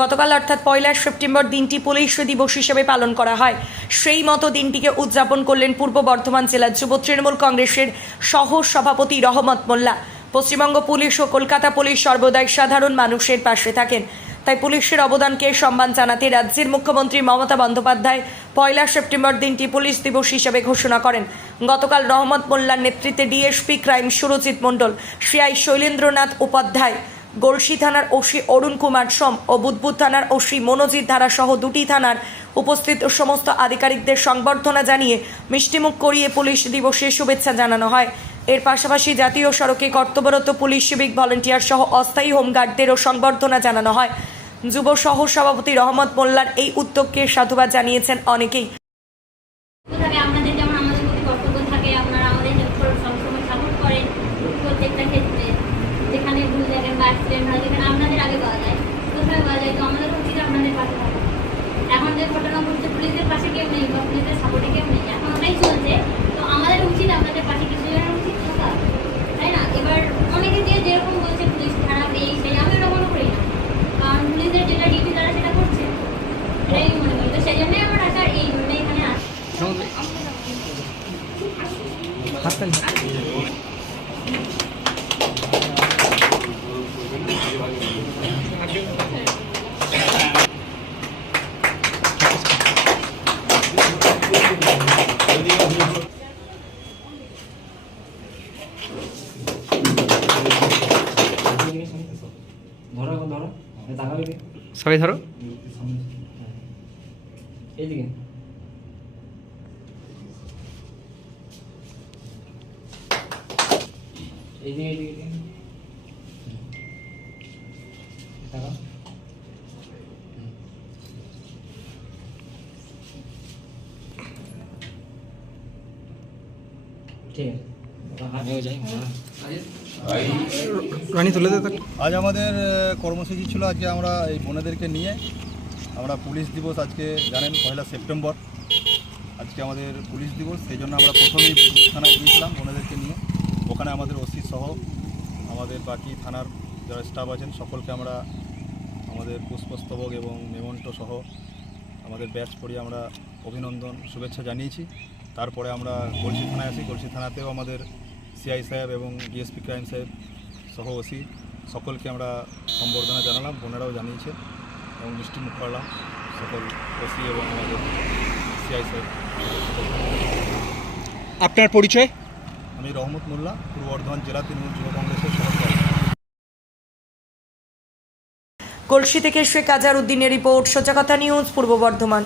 গতকাল অর্থাৎ 1 সেপ্টেম্বর দিনটি পুলিশ দিবস হিসেবে পালন করা হয়। সেই মতো দিনটিকে উদযাপন করলেন পূর্ব বর্ধমান জেলা যুব তৃণমূল কংগ্রেসের সহ সভাপতি রহমত মোল্লা। পশ্চিমবঙ্গ পুলিশ ও কলকাতা পুলিশ সর্বদাই সাধারণ মানুষের পাশে থাকেন, তাই পুলিশের অবদানকে সম্মান জানাতে রাজ্যের মুখ্যমন্ত্রী মমতা বন্দ্যোপাধ্যায় 1 সেপ্টেম্বর দিনটি পুলিশ দিবস হিসেবে ঘোষণা করেন। গতকাল রহমত মোল্লার নেতৃত্বে ডিএসপি ক্রাইম সুরজিৎ মণ্ডল, সিআই শৈলেন্দ্রনাথ উপাধ্যায়, গলসি থানার ওসি অরুণ কুমার সোম ও বুদবুদ থানার ওসি মনোজিৎ ধারা সহ দুটি থানার উপস্থিত সমস্ত আধিকারিকদের সংবর্ধনা জানিয়ে মিষ্টিমুখ করিয়ে পুলিশ দিবসের শুভেচ্ছা জানানো হয়। এর পাশাপাশি জাতীয় সড়কে কর্তব্যরত পুলিশ সিভিক ভলেন্টিয়ার সহ অস্থায়ী হোমগার্ডদেরও সংবর্ধনা জানানো হয়। যুব সহ সভাপতি রহমত মোল্লার এই উদ্যোগকে সাধুবাদ জানিয়েছেন অনেকেই। আপনাদের যেমন আমাদের প্রতি কর্তব্য থাকে, আপনারা আমাদের সবসময় সাপোর্ট করেন প্রত্যেকটা ক্ষেত্রে। যেখানে ভুল জায়গায় বা অ্যাক্সিডেন্ট হয়, যেখানে আপনাদের আগে পাওয়া যায়, কোথায় পাওয়া যায়, তো আমাদের উচিত আপনাদের পাশে থাকা। এখন যে ঘটনা ঘটছে, পুলিশের পাশে কেউ নেই বা পুলিশের সাপোর্টে কেউ নেই, এখন ওটাই চলছে। তো আমাদের উচিত আপনাদের পাশে কিছু জনের উচিত থাকা, তাই না? এবার অনেকে যেরকম বলছে পুলিশ খারাপ, এই সেই, আমি ওটা মনে করি না, কারণ পুলিশের যেটা ডিউটি তারা সেটা করছে, এটাই আমি মনে করি। তো সেই জন্যই আমার আসার, এই জন্য এখানে আসা। সবাই ধরো এইদিকে এইদিকে এইদিকে তাকাও। ঠিক আছে, আমিও যাই। রানী তুলে দে। আজ আমাদের কর্মসূচি ছিল, আজকে আমরা এই বোনেদেরকে নিয়ে আমরা পুলিশ দিবস, আজকে জানেন 1 সেপ্টেম্বর আজকে আমাদের পুলিশ দিবস, সেই জন্য আমরা প্রথমেই থানায় গিয়েছিলাম বোনেদেরকে নিয়ে। ওখানে আমাদের ওসি সহ আমাদের বাকি থানার যারা স্টাফ আছেন সকলকে আমরা আমাদের পুষ্পস্তবক এবং মেমন্টো সহ আমাদের ব্যাচ পরিয়ে আমরা অভিনন্দন শুভেচ্ছা জানিয়েছি। তারপরে আমরা গলসি থানায় আসি। গলসি থানাতেও আমাদের সিআই সাহেব এবং ডিএসপি ক্রাইম সাহেব সহ ওসি সকলকে আমরা সম্বর্ধনা জানালাম, বোনেরাও জানিয়েছে এবং মিষ্টিমুখ করলাম সকল ওসি এবং আমাদের সিআই সাহেব। আপনার পরিচয়? আমি রহমত মোল্লা, পূর্ব বর্ধমান জেলা তৃণমূল যুব কংগ্রেসের সভাপতি। গলসি থেকে শেখ আজহার উদ্দিনের রিপোর্ট, সোজা কথা নিউজ, পূর্ব বর্ধমান।